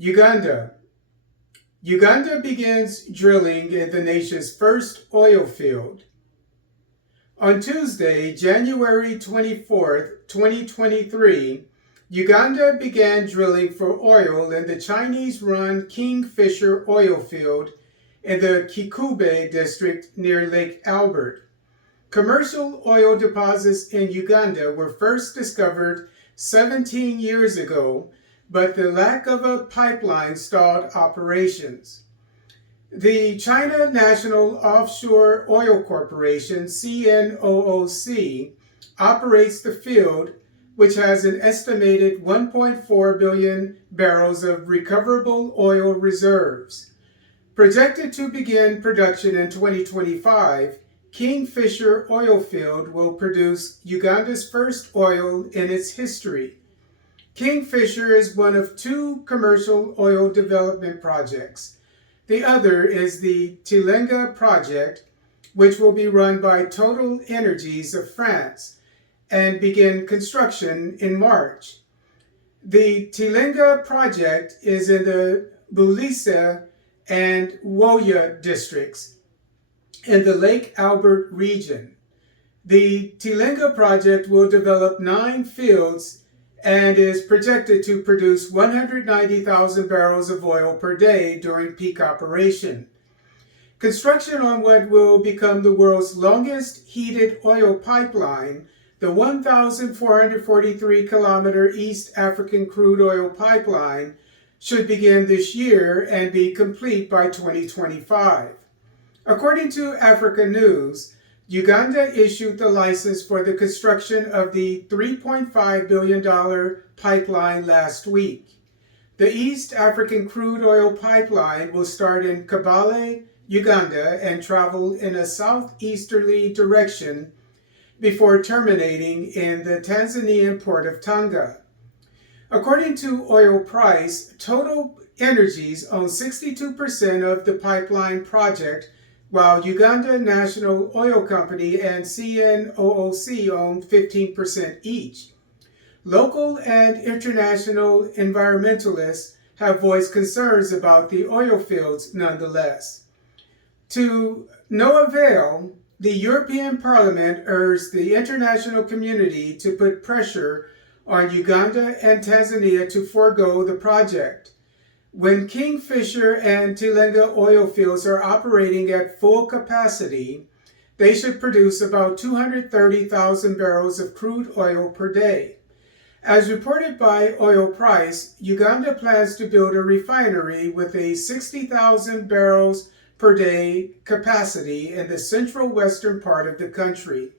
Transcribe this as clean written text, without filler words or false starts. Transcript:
Uganda. Uganda begins drilling in the nation's first oil field. On Tuesday, January 24th, 2023, Uganda began drilling for oil in the Chinese-run Kingfisher oil field in the Kikube district near Lake Albert. Commercial oil deposits in Uganda were first discovered 17 years ago, but the lack of a pipeline stalled operations. The China National Offshore Oil Corporation, CNOOC, operates the field, which has an estimated 1.4 billion barrels of recoverable oil reserves. Projected to begin production in 2025, Kingfisher oil field will produce Uganda's first oil in its history. Kingfisher is one of two commercial oil development projects. The other is the Tilenga project, which will be run by Total Energies of France and begin construction in March. The Tilenga project is in the Bulisa and Woya districts in the Lake Albert region. The Tilenga project will develop 9 fields and is projected to produce 190,000 barrels of oil per day during peak operation. Construction on what will become the world's longest heated oil pipeline, the 1,443-kilometer East African crude oil pipeline, should begin this year and be complete by 2025. According to Africa News, Uganda issued the license for the construction of the $3.5 billion pipeline last week. The East African crude oil pipeline will start in Kabale, Uganda, and travel in a southeasterly direction before terminating in the Tanzanian port of Tanga. According to Oil Price, Total Energies owns 62% of the pipeline project, while Uganda National Oil Company and CNOOC own 15% each. Local and international environmentalists have voiced concerns about the oil fields nonetheless. To no avail, the European Parliament urged the international community to put pressure on Uganda and Tanzania to forego the project. When Kingfisher and Tilenga oil fields are operating at full capacity, they should produce about 230,000 barrels of crude oil per day. As reported by Oil Price, Uganda plans to build a refinery with a 60,000 barrels per day capacity in the central western part of the country.